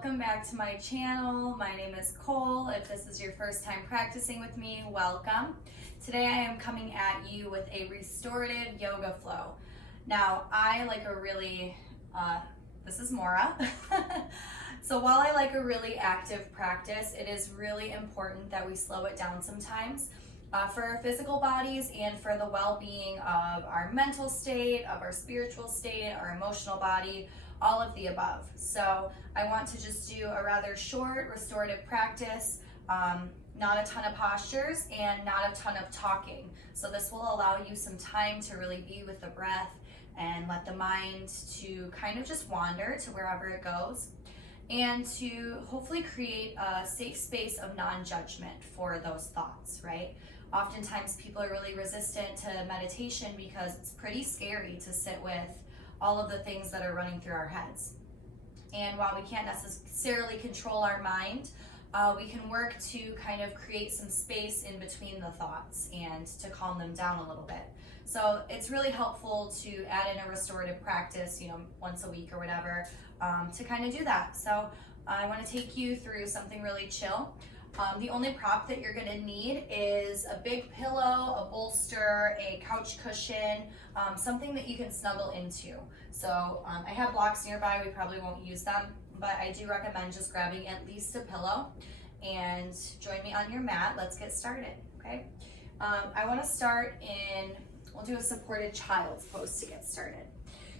Welcome back to my channel. My name is Cole. If this is your first time practicing with me, welcome. Today I am coming at you with a restorative yoga flow. Now I like a really, this is Mora. So while I like a really active practice, it is really important that we slow it down sometimes for our physical bodies and for the well-being of our mental state, of our spiritual state, our emotional body, all of the above. So I want to just do a rather short restorative practice, not a ton of postures and not a ton of talking. So this will allow you some time to really be with the breath and let the mind to kind of just wander to wherever it goes, and to hopefully create a safe space of non-judgment for those thoughts, right? Oftentimes people are really resistant to meditation because it's pretty scary to sit with all of the things that are running through our heads. And while we can't necessarily control our mind, we can work to kind of create some space in between the thoughts and to calm them down a little bit. So it's really helpful to add in a restorative practice, once a week or whatever, to kind of do that. So I want to take you through something really chill. The only prop that you're gonna need is a big pillow, a bolster, a couch cushion, something that you can snuggle into. So I have blocks nearby, we probably won't use them, but I do recommend just grabbing at least a pillow and join me on your mat. Let's get started, okay? I wanna start we'll do a supported child's pose to get started.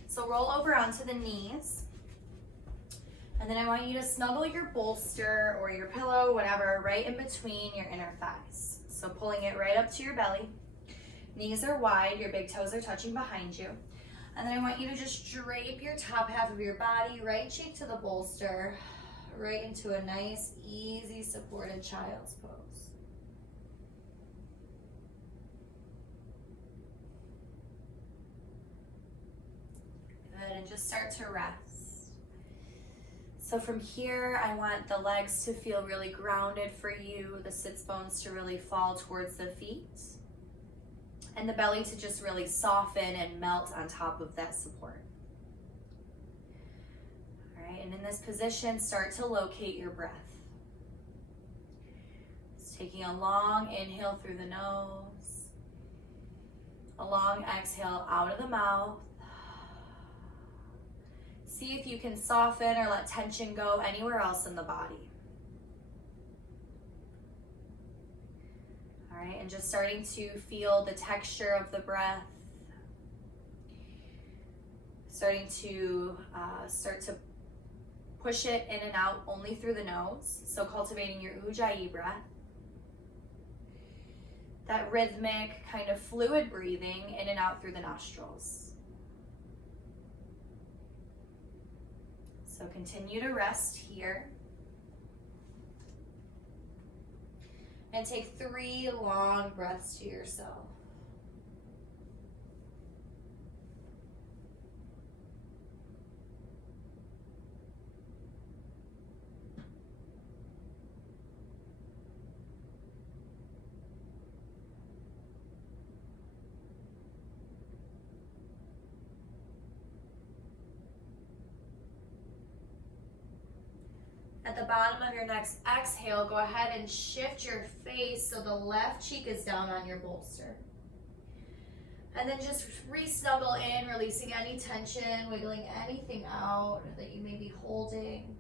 So roll over onto the knees. And then I want you to snuggle your bolster or your pillow, whatever, right in between your inner thighs. So pulling it right up to your belly. Knees are wide, your big toes are touching behind you. And then I want you to just drape your top half of your body, right cheek to the bolster, right into a nice, easy, supported child's pose. Good, and just start to rest. So from here, I want the legs to feel really grounded for you, the sits bones to really fall towards the feet, and the belly to just really soften and melt on top of that support. All right, and in this position, start to locate your breath. Just taking a long inhale through the nose, a long exhale out of the mouth. See if you can soften or let tension go anywhere else in the body. All right, and just starting to feel the texture of the breath. Starting to push it in and out only through the nose. So cultivating your Ujjayi breath. That rhythmic kind of fluid breathing in and out through the nostrils. So continue to rest here. And take 3 long breaths to yourself. At the bottom of your next exhale, go ahead and shift your face so the left cheek is down on your bolster. And then just re-snuggle in, releasing any tension, wiggling anything out that you may be holding.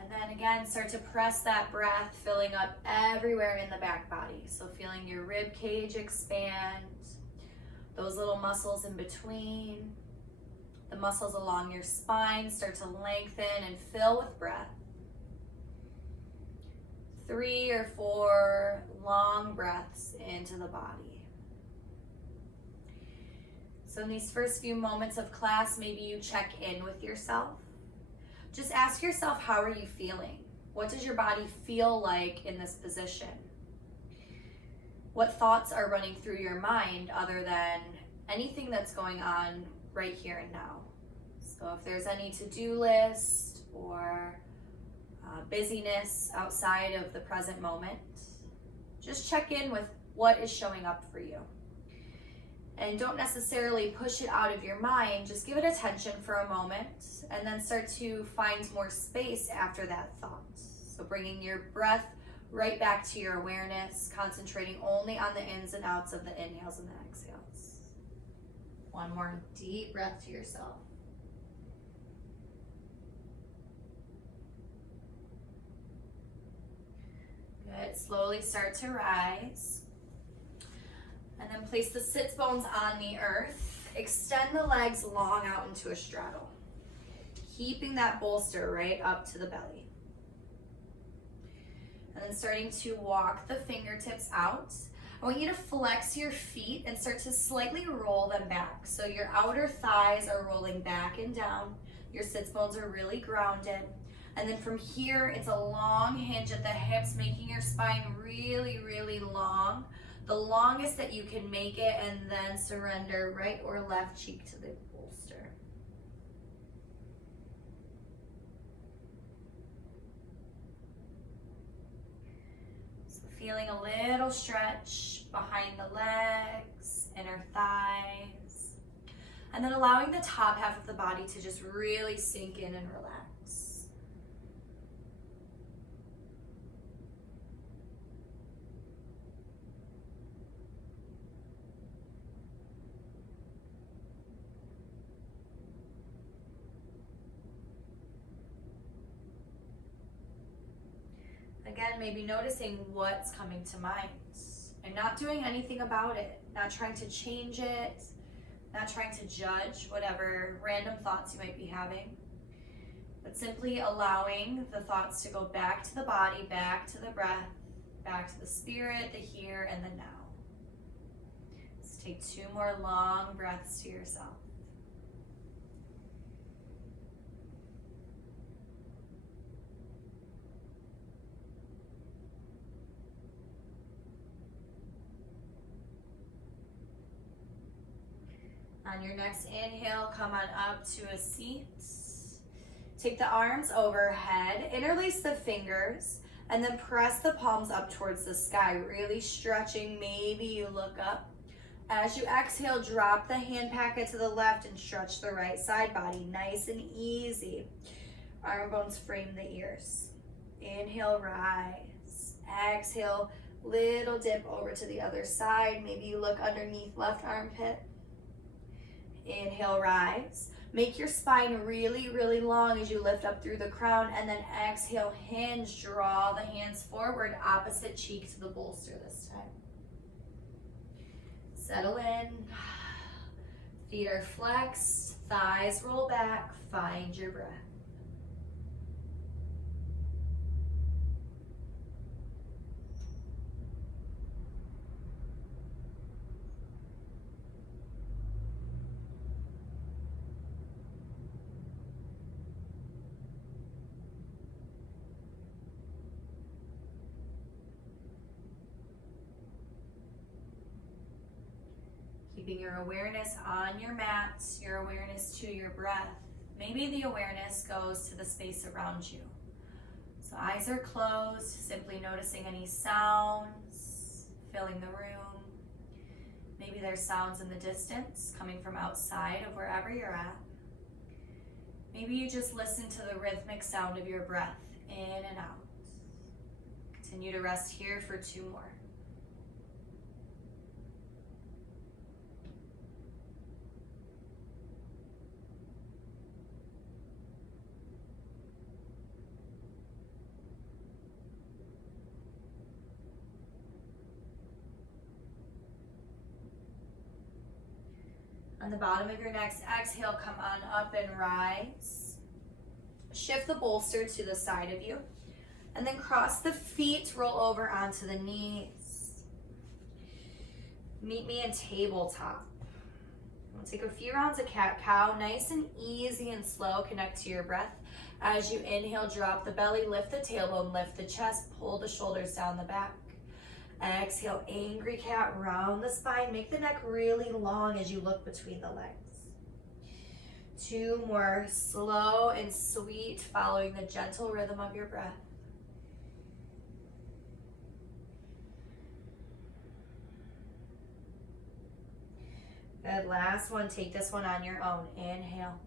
And then again, start to press that breath, filling up everywhere in the back body. So feeling your rib cage expand, those little muscles in between. The muscles along your spine start to lengthen and fill with breath. 3 or 4 long breaths into the body. So in these first few moments of class, maybe you check in with yourself. Just ask yourself, how are you feeling? What does your body feel like in this position? What thoughts are running through your mind other than anything that's going on right here and now? So if there's any to-do list or busyness outside of the present moment, just check in with what is showing up for you. And don't necessarily push it out of your mind, just give it attention for a moment and then start to find more space after that thought. So bringing your breath right back to your awareness, concentrating only on the ins and outs of the inhales and the exhales. One more deep breath to yourself. Good, slowly start to rise. And then place the sits bones on the earth. Extend the legs long out into a straddle. Keeping that bolster right up to the belly. And then starting to walk the fingertips out. I want you to flex your feet and start to slightly roll them back. So your outer thighs are rolling back and down. Your sits bones are really grounded. And then from here, it's a long hinge at the hips, making your spine really, really long. The longest that you can make it, and then surrender right or left cheek to the bolster. So feeling a little stretch behind the legs, inner thighs, and then allowing the top half of the body to just really sink in and relax. Again, maybe noticing what's coming to mind and not doing anything about it, not trying to change it, not trying to judge whatever random thoughts you might be having, but simply allowing the thoughts to go back to the body, back to the breath, back to the spirit, the here and the now. Let's take 2 more long breaths to yourself. On your next inhale, come on up to a seat. Take the arms overhead, interlace the fingers, and then press the palms up towards the sky, really stretching. Maybe you look up. As you exhale, drop the hand packet to the left and stretch the right side body, nice and easy. Arm bones frame the ears. Inhale, rise. Exhale, little dip over to the other side. Maybe you look underneath left armpit. Inhale, rise. Make your spine really, really long as you lift up through the crown, and then exhale, hinge, draw the hands forward, opposite cheek to the bolster this time. Settle in. Feet are flexed, thighs roll back, find your breath. Keeping your awareness on your mat, your awareness to your breath. Maybe the awareness goes to the space around you. So eyes are closed, simply noticing any sounds filling the room. Maybe there's sounds in the distance coming from outside of wherever you're at. Maybe you just listen to the rhythmic sound of your breath in and out. Continue to rest here for 2 more. On the bottom of your next exhale, come on up and rise. Shift the bolster to the side of you. And then cross the feet, roll over onto the knees. Meet me in tabletop. We'll take a few rounds of cat-cow, nice and easy and slow. Connect to your breath. As you inhale, drop the belly, lift the tailbone, lift the chest, pull the shoulders down the back. Exhale, angry cat, round the spine. Make the neck really long as you look between the legs. 2 more, slow and sweet, following the gentle rhythm of your breath. Good. Last one. Take this one on your own. Inhale.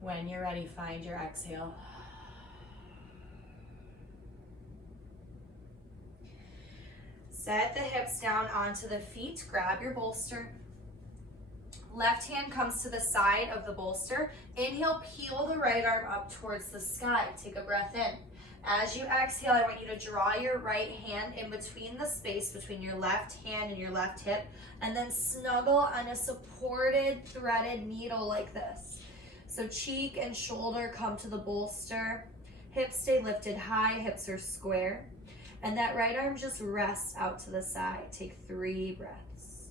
When you're ready, find your exhale. Set the hips down onto the feet. Grab your bolster. Left hand comes to the side of the bolster. Inhale, peel the right arm up towards the sky. Take a breath in. As you exhale, I want you to draw your right hand in between the space between your left hand and your left hip, and then snuggle on a supported threaded needle like this. So cheek and shoulder come to the bolster. Hips stay lifted high, hips are square. And that right arm just rests out to the side. Take 3 breaths.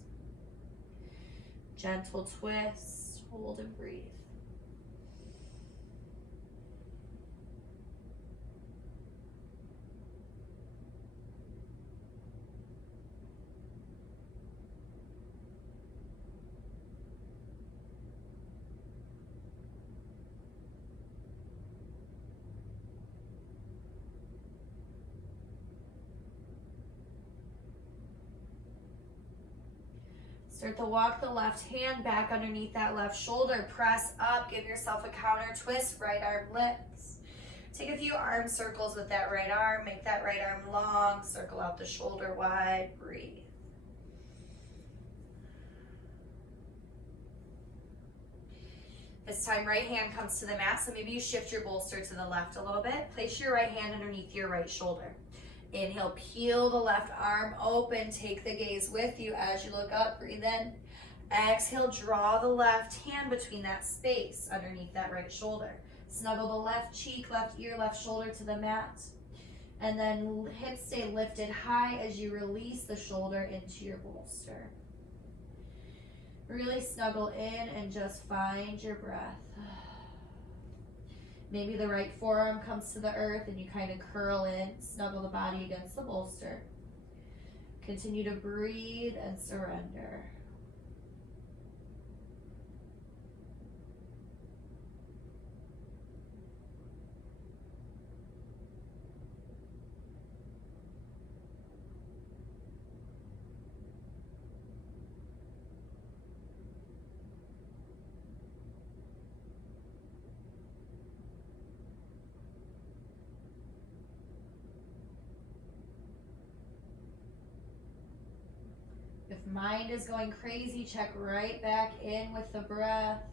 Gentle twist, hold and breathe. Start to walk the left hand back underneath that left shoulder. Press up, give yourself a counter twist, right arm lifts. Take a few arm circles with that right arm. Make that right arm long, circle out the shoulder wide, breathe. This time, right hand comes to the mat, so maybe you shift your bolster to the left a little bit. Place your right hand underneath your right shoulder. Inhale, peel the left arm open, take the gaze with you as you look up, breathe in. Exhale, draw the left hand between that space underneath that right shoulder. Snuggle the left cheek, left ear, left shoulder to the mat. And then hips stay lifted high as you release the shoulder into your bolster. Really snuggle in and just find your breath. Maybe the right forearm comes to the earth and you kind of curl in, snuggle the body against the bolster. Continue to breathe and surrender. If mind is going crazy, check right back in with the breath.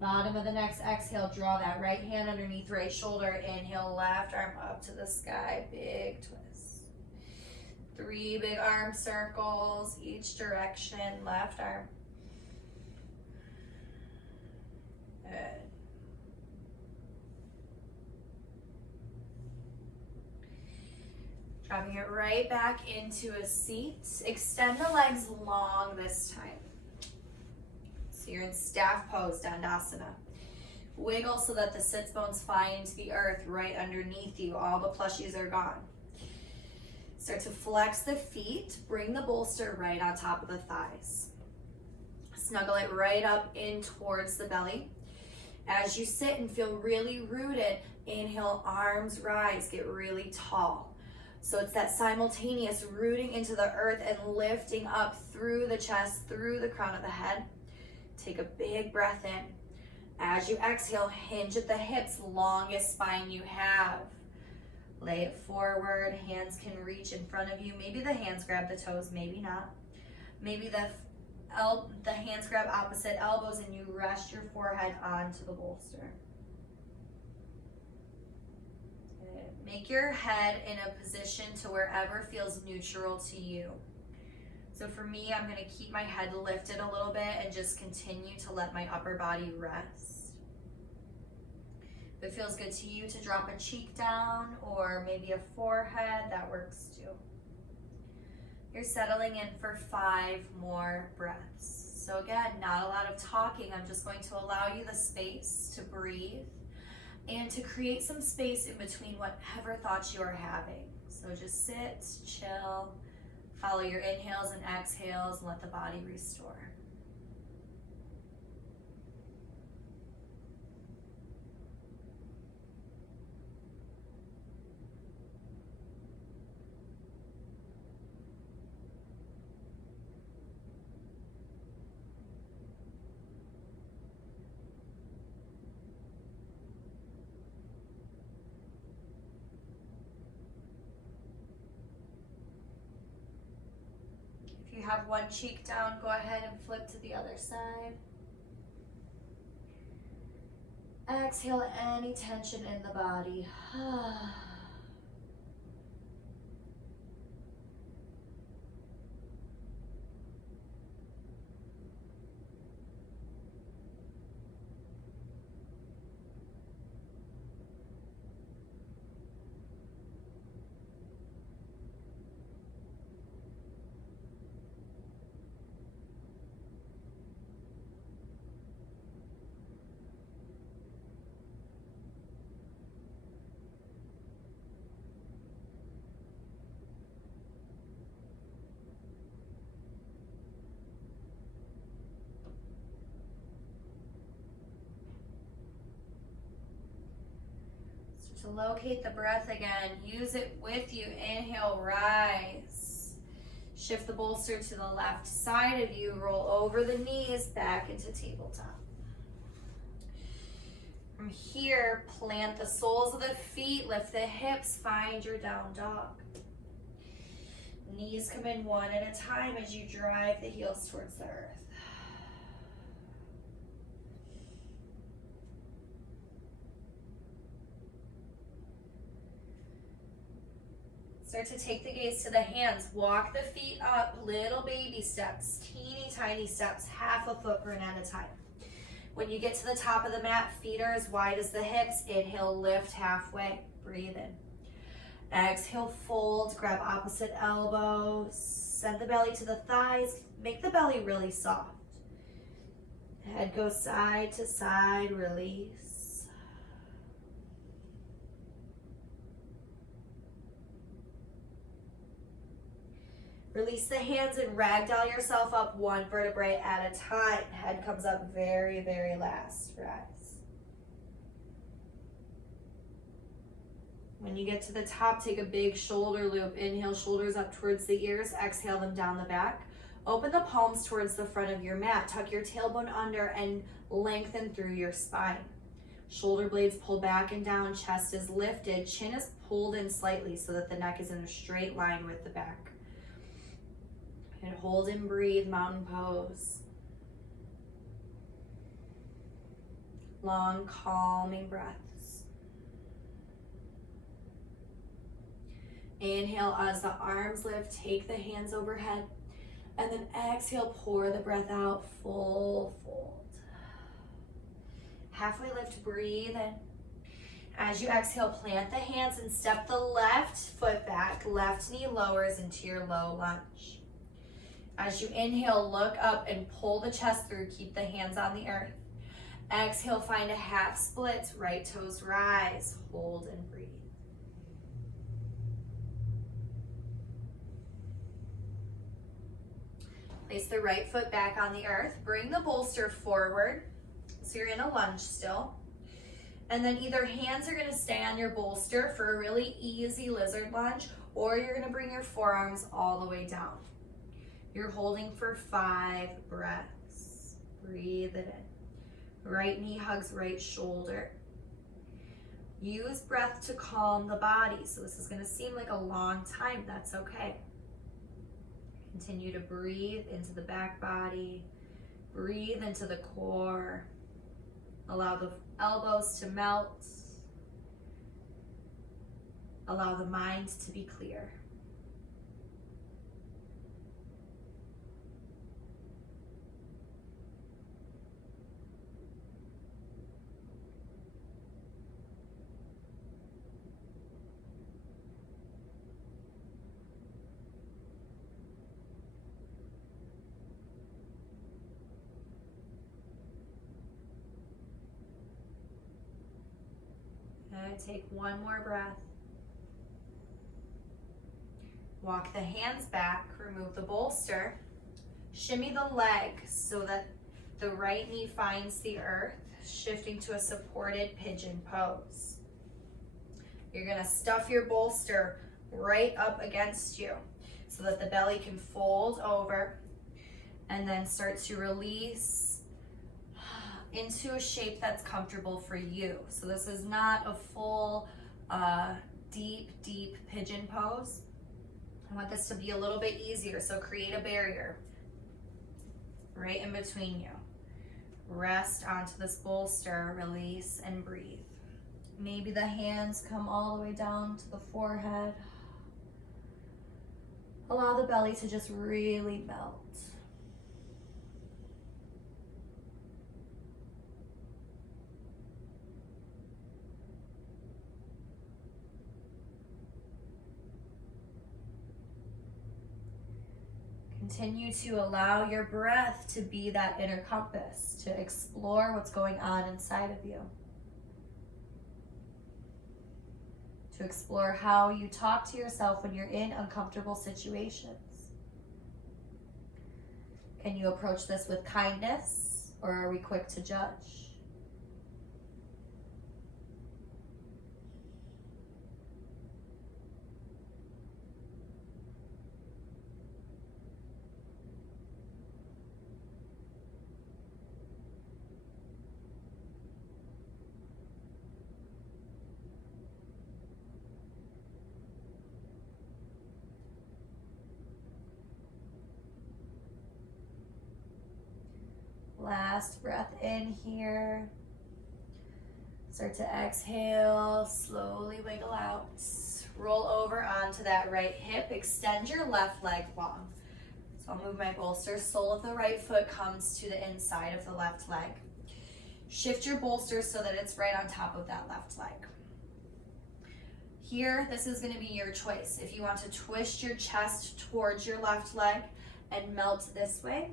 Bottom of the next exhale, draw that right hand underneath right shoulder. Inhale, left arm up to the sky, big twist. 3 big arm circles, each direction, left arm. Good. Dropping it right back into a seat. Extend the legs long this time. So you're in staff pose, Dandasana. Wiggle so that the sits bones find the earth right underneath you. All the plushies are gone. Start to flex the feet. Bring the bolster right on top of the thighs. Snuggle it right up in towards the belly. As you sit and feel really rooted, inhale, arms rise, get really tall. So it's that simultaneous rooting into the earth and lifting up through the chest, through the crown of the head. Take a big breath in. As you exhale, hinge at the hips, longest spine you have. Lay it forward, hands can reach in front of you. Maybe the hands grab the toes, maybe not. Maybe the hands grab opposite elbows and you rest your forehead onto the bolster. Make your head in a position to wherever feels neutral to you. So for me, I'm gonna keep my head lifted a little bit and just continue to let my upper body rest. If it feels good to you to drop a cheek down or maybe a forehead, that works too. You're settling in for 5 more breaths. So again, not a lot of talking. I'm just going to allow you the space to breathe and to create some space in between whatever thoughts you are having. So just sit, chill, follow your inhales and exhales, and let the body restore. you have one cheek down, go ahead and flip to the other side. Exhale any tension in the body. To locate the breath again, use it with you. Inhale, rise. Shift the bolster to the left side of you. Roll over the knees, back into tabletop. From here, plant the soles of the feet, lift the hips, find your down dog. Knees come in one at a time as you drive the heels towards the earth. Start to take the gaze to the hands. Walk the feet up, little baby steps, teeny tiny steps, half a footprint at a time. When you get to the top of the mat, feet are as wide as the hips. Inhale, lift halfway, breathe in. Exhale, fold, grab opposite elbow, send the belly to the thighs, make the belly really soft. Head goes side to side, release. Release the hands and ragdoll yourself up one vertebrae at a time. Head comes up very, very last. Rise. When you get to the top, take a big shoulder loop. Inhale, shoulders up towards the ears. Exhale them down the back. Open the palms towards the front of your mat. Tuck your tailbone under and lengthen through your spine. Shoulder blades pull back and down. Chest is lifted. Chin is pulled in slightly so that the neck is in a straight line with the back. And hold and breathe, mountain pose. Long, calming breaths. Inhale as the arms lift, take the hands overhead. And then exhale, pour the breath out, full fold. Halfway lift, breathe in. As you exhale, plant the hands and step the left foot back. Left knee lowers into your low lunge. As you inhale, look up and pull the chest through. Keep the hands on the earth. Exhale, find a half split. Right toes rise. Hold and breathe. Place the right foot back on the earth. Bring the bolster forward. So you're in a lunge still. And then either hands are going to stay on your bolster for a really easy lizard lunge, or you're going to bring your forearms all the way down. You're holding for 5 breaths. Breathe it in. Right knee hugs right shoulder. Use breath to calm the body. So this is going to seem like a long time. That's okay. Continue to breathe into the back body. Breathe into the core. Allow the elbows to melt. Allow the mind to be clear. And take one more breath. Walk the hands back, remove the bolster. Shimmy the leg so that the right knee finds the earth, shifting to a supported pigeon pose. You're gonna stuff your bolster right up against you so that the belly can fold over and then start to release into a shape that's comfortable for you. So this is not a full deep pigeon pose. I want this to be a little bit easier, so create a barrier right in between you. Rest onto this bolster, release and breathe. Maybe the hands come all the way down to the forehead. Allow the belly to just really melt. Continue to allow your breath to be that inner compass, to explore what's going on inside of you. To explore how you talk to yourself when you're in uncomfortable situations. Can you approach this with kindness, or are we quick to judge? Last breath in here. Start to exhale, slowly wiggle out. Roll over onto that right hip, extend your left leg long. So I'll move my bolster, sole of the right foot comes to the inside of the left leg. Shift your bolster so that it's right on top of that left leg. Here, this is going to be your choice. If you want to twist your chest towards your left leg and melt this way,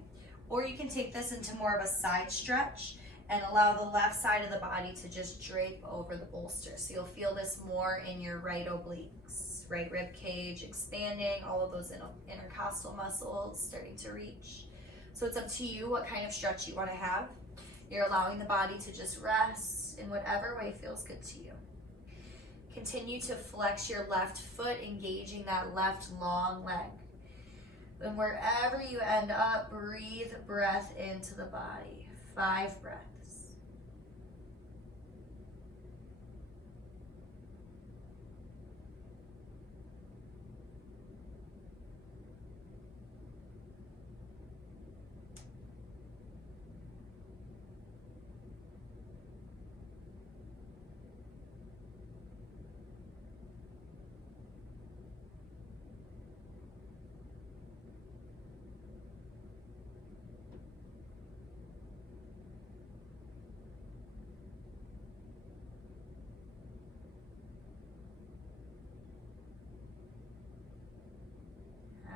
or you can take this into more of a side stretch and allow the left side of the body to just drape over the bolster. So you'll feel this more in your right obliques, right rib cage expanding, all of those intercostal muscles starting to reach. So it's up to you what kind of stretch you want to have. You're allowing the body to just rest in whatever way feels good to you. Continue to flex your left foot, engaging that left long leg. And wherever you end up, breathe breath into the body. 5 breaths.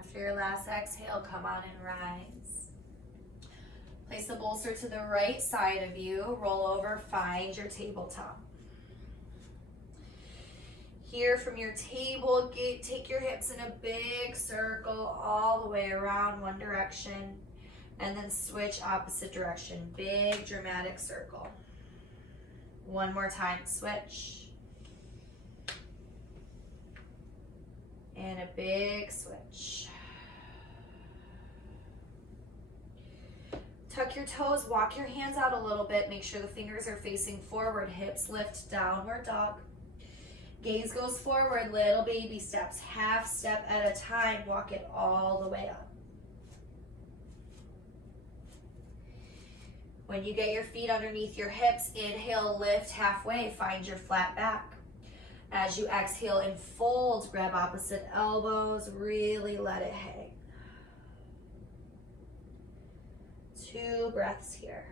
After your last exhale, come on and rise. Place the bolster to the right side of you. Roll over, find your tabletop. Here from your table, take your hips in a big circle all the way around one direction, and then switch opposite direction. Big dramatic circle. One more time, switch. And a big switch. Tuck your toes, walk your hands out a little bit. Make sure the fingers are facing forward. Hips lift, downward dog. Gaze goes forward, little baby steps. Half step at a time, walk it all the way up. When you get your feet underneath your hips, inhale, lift halfway, find your flat back. As you exhale and fold, grab opposite elbows, really let it hang. 2 breaths here.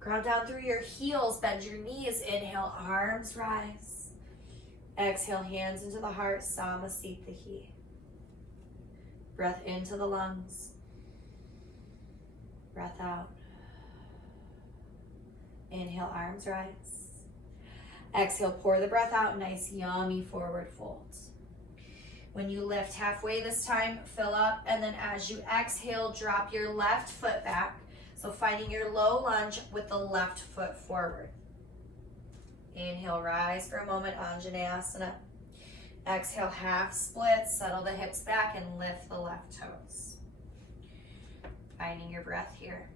Ground down through your heels, bend your knees, inhale, arms rise. Exhale, hands into the heart, Samasthiti. Breath into the lungs. Breath out. Inhale, arms rise. Exhale, pour the breath out, nice yummy forward folds. When you lift halfway this time, fill up, and then as you exhale, drop your left foot back. So finding your low lunge with the left foot forward. Inhale, rise for a moment, Anjaneyasana. Exhale, half split, settle the hips back and lift the left toes. Finding your breath here.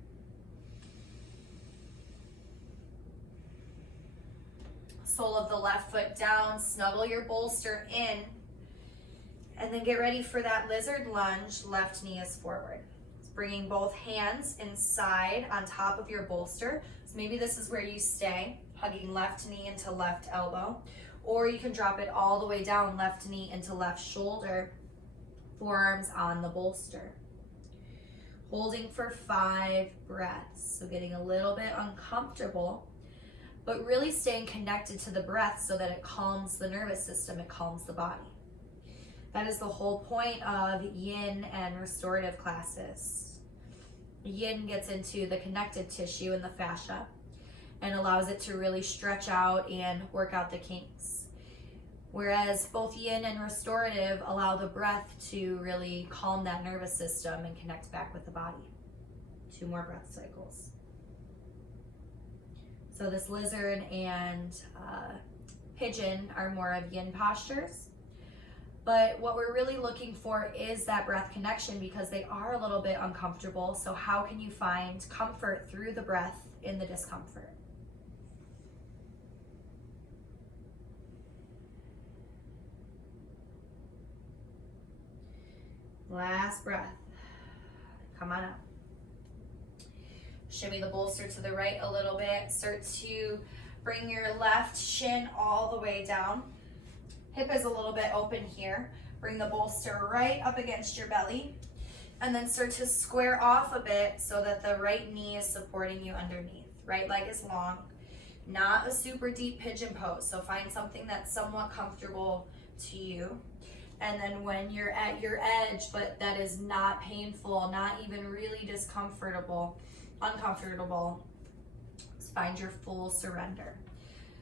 sole of the left foot down, snuggle your bolster in, and then get ready for that lizard lunge. Left knee is forward. Bringing both hands inside on top of your bolster. So maybe this is where you stay, hugging left knee into left elbow, or you can drop it all the way down, left knee into left shoulder, forearms on the bolster. Holding for 5 breaths. So getting a little bit uncomfortable, but really staying connected to the breath so that it calms the nervous system, it calms the body. That is the whole point of yin and restorative classes. Yin gets into the connective tissue and the fascia and allows it to really stretch out and work out the kinks. Whereas both yin and restorative allow the breath to really calm that nervous system and connect back with the body. 2 more breath cycles. So this lizard and pigeon are more of yin postures. But what we're really looking for is that breath connection because they are a little bit uncomfortable. So how can you find comfort through the breath in the discomfort? Last breath. Come on up. Shimmy the bolster to the right a little bit. Start to bring your left shin all the way down. Hip is a little bit open here. Bring the bolster right up against your belly. And then start to square off a bit so that the right knee is supporting you underneath. Right leg is long. Not a super deep pigeon pose. So find something that's somewhat comfortable to you. And then when you're at your edge, but that is not painful, not even really uncomfortable, find your full surrender.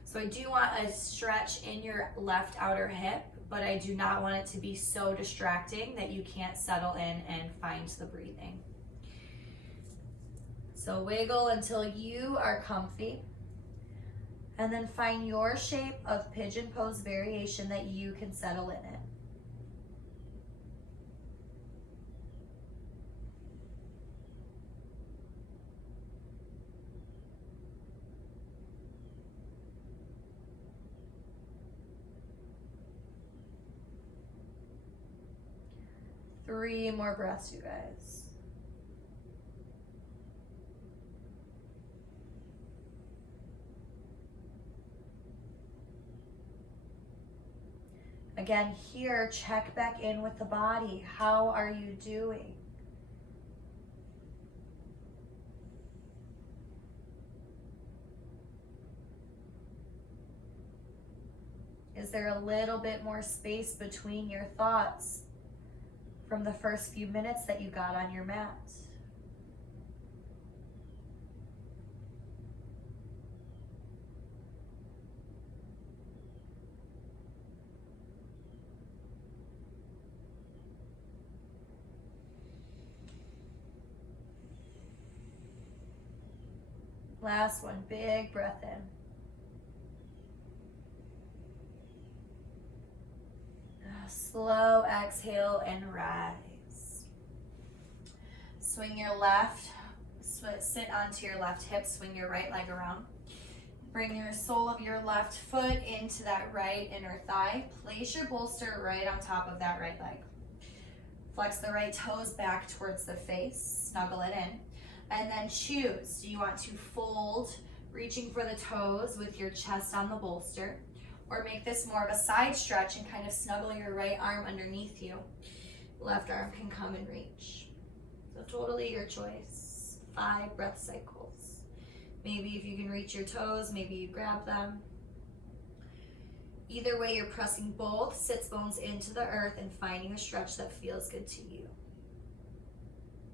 So I do want a stretch in your left outer hip, but I do not want it to be so distracting that you can't settle in and find the breathing. So wiggle until you are comfy, and then find your shape of pigeon pose variation that you can settle in it. Three more breaths, you guys. Again, here, check back in with the body. How are you doing? Is there a little bit more space between your thoughts from the first few minutes that you got on your mat? Last one, big breath in. Slow exhale and rise. Swing your left, sit onto your left hip, swing your right leg around. Bring your sole of your left foot into that right inner thigh. Place your bolster right on top of that right leg. Flex the right toes back towards the face, snuggle it in. And then choose, do you want to fold, reaching for the toes with your chest on the bolster, or make this more of a side stretch and kind of snuggle your right arm underneath you. Left arm can come and reach. So totally your choice. 5 breath cycles. Maybe if you can reach your toes, maybe you grab them. Either way, you're pressing both sits bones into the earth and finding a stretch that feels good to you.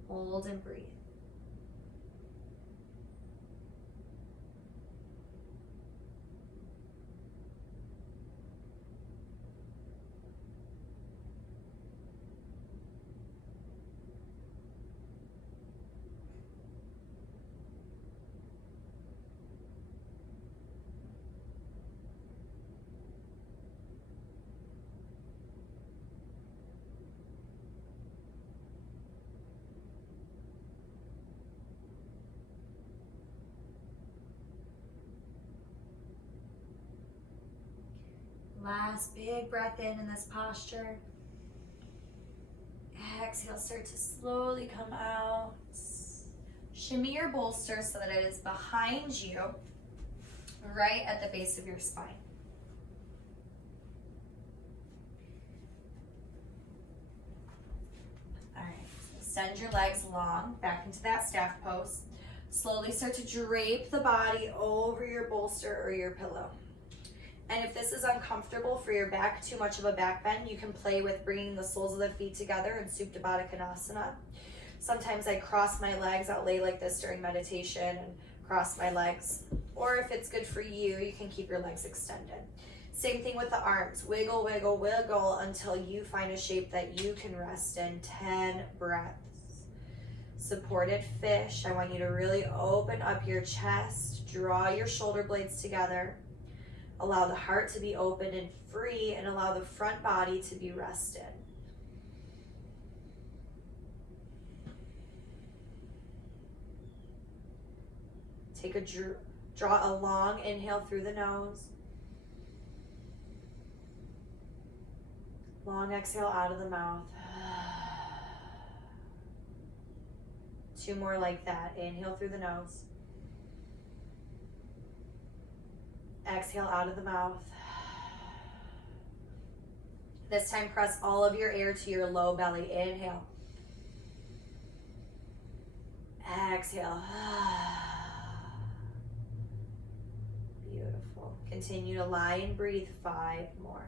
Hold and breathe. Last big breath in this posture. Exhale, start to slowly come out. Shimmy your bolster so that it is behind you, right at the base of your spine. All right, so send your legs long, back into that staff pose. Slowly start to drape the body over your bolster or your pillow. And if this is uncomfortable for your back, too much of a back bend, you can play with bringing the soles of the feet together in Supta Baddha Konasana. Sometimes I cross my legs, I'll lay like this during meditation and cross my legs. Or if it's good for you, you can keep your legs extended. Same thing with the arms. Wiggle, wiggle, wiggle until you find a shape that you can rest in. 10 breaths. Supported fish. I want you to really open up your chest, draw your shoulder blades together. Allow the heart to be open and free, and allow the front body to be rested. Take a draw a long inhale through the nose. Long exhale out of the mouth. 2 more like that. Inhale through the nose. Exhale out of the mouth. This time press all of your air to your low belly. Inhale. Exhale. Beautiful. Continue to lie and breathe 5 more.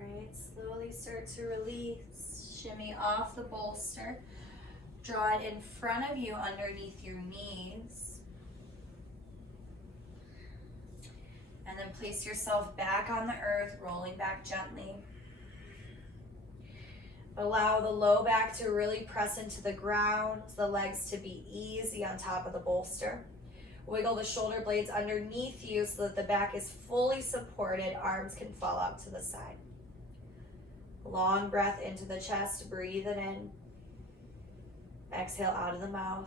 Right, slowly start to release. Shimmy off the bolster. Draw it in front of you underneath your knees. And then place yourself back on the earth, rolling back gently. Allow the low back to really press into the ground, the legs to be easy on top of the bolster. Wiggle the shoulder blades underneath you so that the back is fully supported. Arms can fall out to the side. Long breath into the chest, breathe it in. Exhale out of the mouth.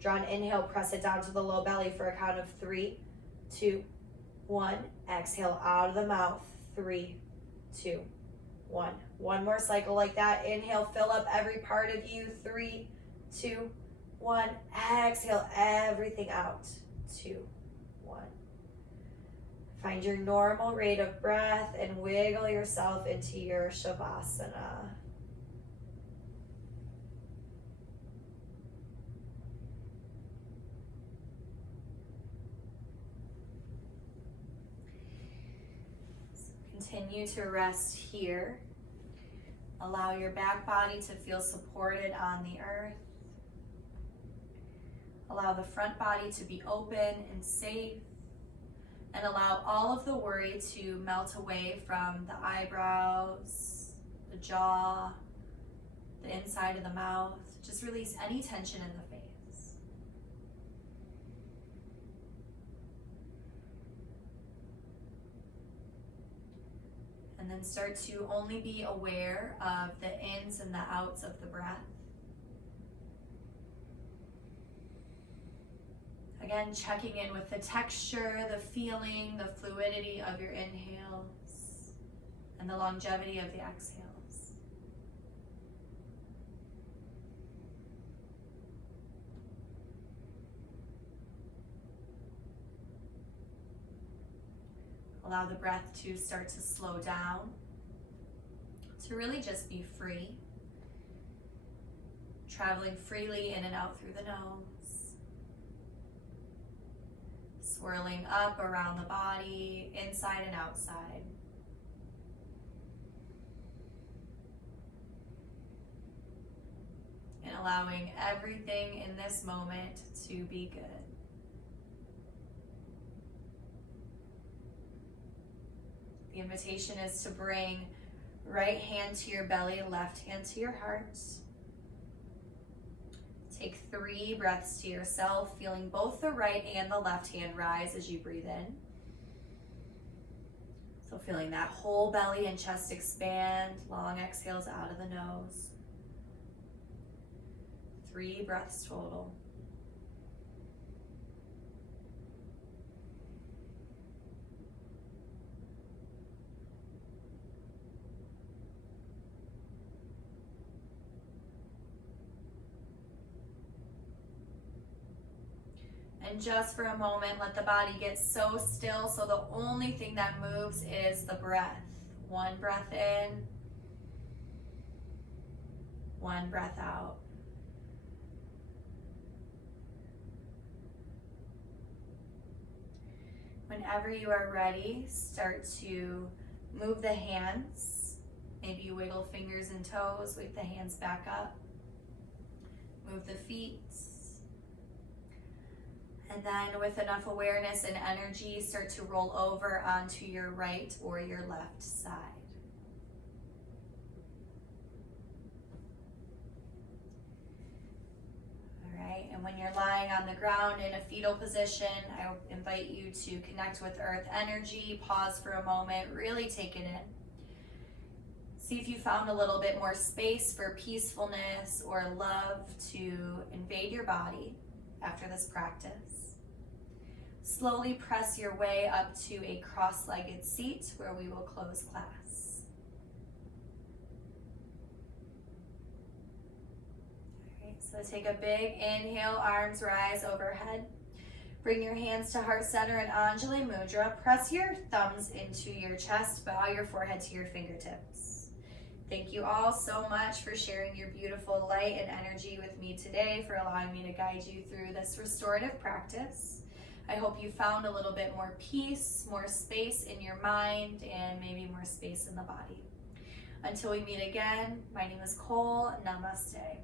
Draw an inhale, press it down to the low belly for a count of 3, 2, 1. Exhale out of the mouth, 3, 2, 1. One more cycle like that. Inhale, fill up every part of you, 3, 2, 1. Exhale everything out, 2, 1. Find your normal rate of breath and wiggle yourself into your Shavasana. So continue to rest here. Allow your back body to feel supported on the earth. Allow the front body to be open and safe. And allow all of the worry to melt away from the eyebrows, the jaw, the inside of the mouth. Just release any tension in the face. And then start to only be aware of the ins and the outs of the breath. Again, checking in with the texture, the feeling, the fluidity of your inhales, and the longevity of the exhales. Allow the breath to start to slow down, to really just be free, traveling freely in and out through the nose, swirling up around the body, inside and outside. And allowing everything in this moment to be good. The invitation is to bring right hand to your belly, left hand to your heart. Take 3 breaths to yourself, feeling both the right and the left hand rise as you breathe in. So feeling that whole belly and chest expand, long exhales out of the nose. 3 breaths total. And just for a moment, let the body get so still so the only thing that moves is the breath. 1 breath in, 1 breath out. Whenever you are ready, start to move the hands. Maybe you wiggle fingers and toes, wake the hands back up. Move the feet. And then with enough awareness and energy, start to roll over onto your right or your left side. All right, and when you're lying on the ground in a fetal position, I invite you to connect with earth energy, pause for a moment, really take it in. See if you found a little bit more space for peacefulness or love to invade your body after this practice. Slowly press your way up to a cross-legged seat where we will close class. All right, so take a big inhale, arms rise overhead. Bring your hands to heart center in Anjali Mudra. Press your thumbs into your chest, bow your forehead to your fingertips. Thank you all so much for sharing your beautiful light and energy with me today, for allowing me to guide you through this restorative practice. I hope you found a little bit more peace, more space in your mind, and maybe more space in the body. Until we meet again, my name is Cole. Namaste.